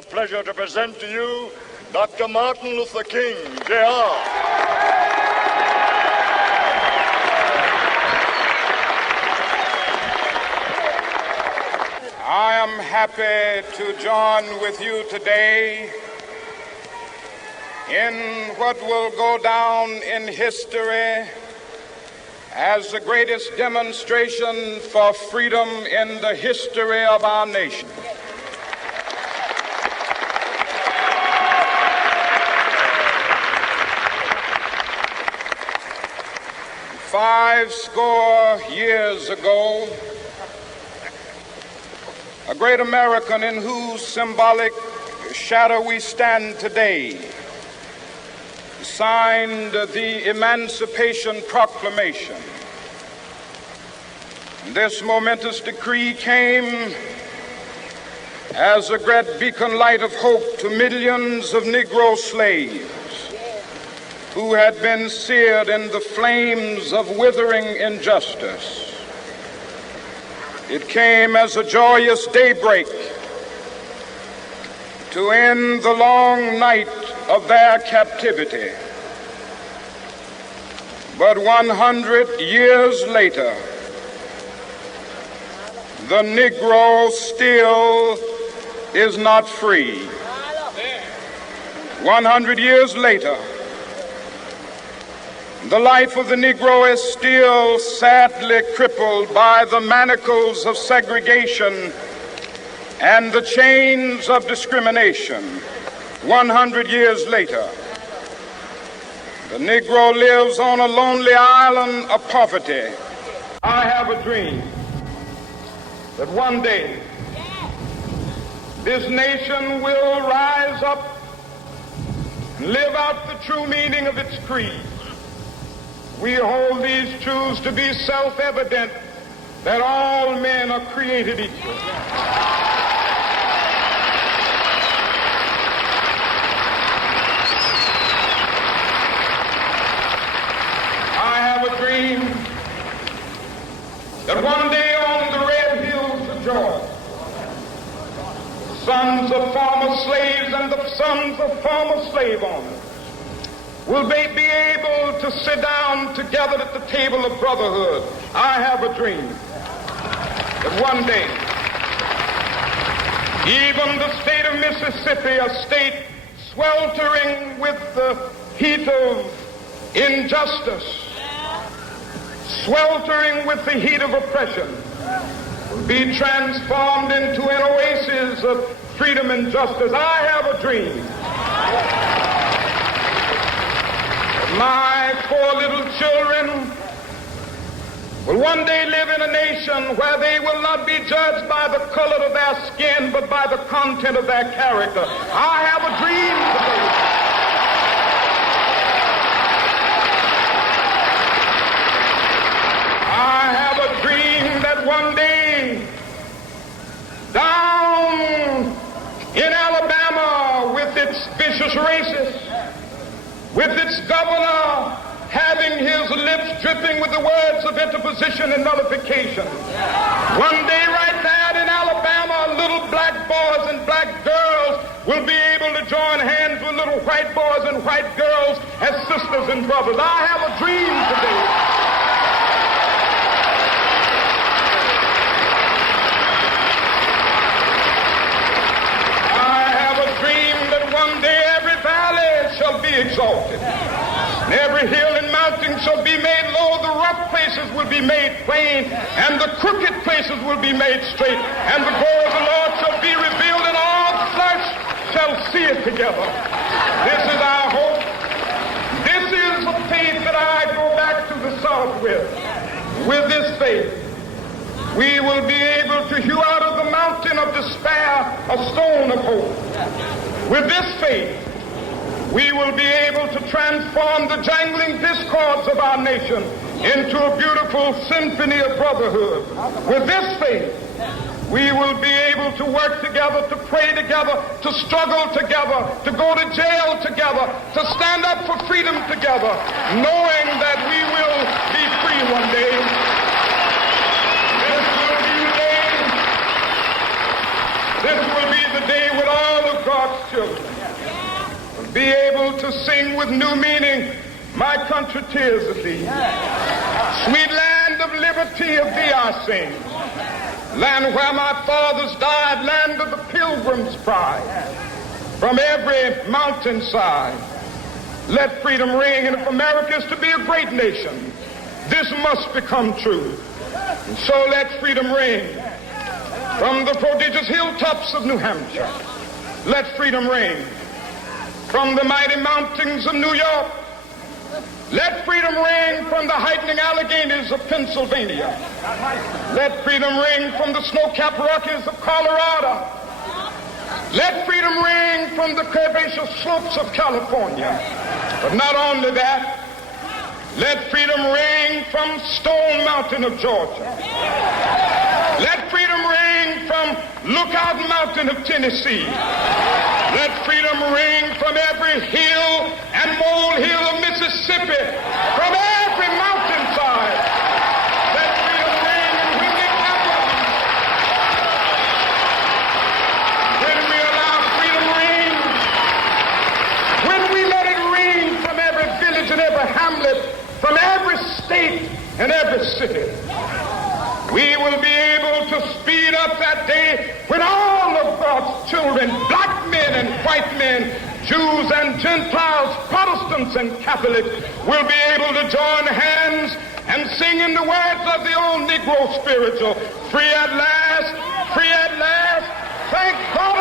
the pleasure to present to you Dr. Martin Luther King, Jr. I am happy to join with you today in what will go down in history as the greatest demonstration for freedom in the history of our nation. Five score years ago, a great American in whose symbolic shadow we stand today signed the Emancipation Proclamation. This momentous decree came as a great beacon light of hope to millions of Negro slaves who had been seared in the flames of withering injustice. It came as a joyous daybreak to end the long night of their captivity. But 100 years later, the Negro still is not free. 100 years later, the life of the Negro is still sadly crippled by the manacles of segregation and the chains of discrimination. 100 years later, the Negro lives on a lonely island of poverty. I have a dream that one day this nation will rise up and live out the true meaning of its creed. We hold these truths to be self-evident, that all men are created equal. I have a dream that one day on the red hills of Georgia, sons of former slaves and the sons of former slave owners will they be able to sit down together at the table of brotherhood. I have a dream that one day, even the state of Mississippi, a state sweltering with the heat of injustice, sweltering with the heat of oppression, will be transformed into an oasis of freedom and justice. I have a dream. My poor little children will one day live in a nation where they will not be judged by the color of their skin, but by the content of their character. I have a dream today. I have a dream that one day, down in Alabama, with its vicious racists, with its governor having his lips dripping with the words of interposition and nullification. One day right there in Alabama, little black boys and black girls will be able to join hands with little white boys and white girls as sisters and brothers. I have a dream today. I have a dream that one day every valley shall be exalted, and every hill and mountain shall be made low. The rough places will be made plain, and the crooked places will be made straight, and the glory of the Lord shall be revealed, and all flesh shall see it together. This is our hope. This is the faith that I go back to the South with. With this faith, we will be able to hew out of the mountain of despair a stone of hope. With this faith, we will be able to transform the jangling discords of our nation into a beautiful symphony of brotherhood. With this faith, we will be able to work together, to pray together, to struggle together, to go to jail together, to stand up for freedom together, knowing that we will be free one day. This will be the day when all of God children will be able to sing with new meaning, my country, 'tis of thee. Sweet land of liberty, of thee I sing. Land where my fathers died, land of the pilgrim's pride. From every mountainside, let freedom ring. And if America is to be a great nation, this must become true. And so let freedom ring. From the prodigious hilltops of New Hampshire, let freedom ring. From the mighty mountains of New York, let freedom ring. From the heightening Alleghenies of Pennsylvania, let freedom ring. From the snow-capped Rockies of Colorado, let freedom ring. From the curvaceous slopes of California. But not only that, let freedom ring from Stone Mountain of Georgia. Let freedom ring from Lookout Mountain of Tennessee. Let freedom ring from every hill and molehill of Mississippi, from every mountainside. Let freedom ring, and when it happens, when we allow freedom ring, when we let it ring from every village and every hamlet, from every state and every city, we will be able to speed up that day when all of God's children, black men and white men, Jews and Gentiles, Protestants and Catholics, will be able to join hands and sing in the words of the old Negro spiritual, free at last, thank God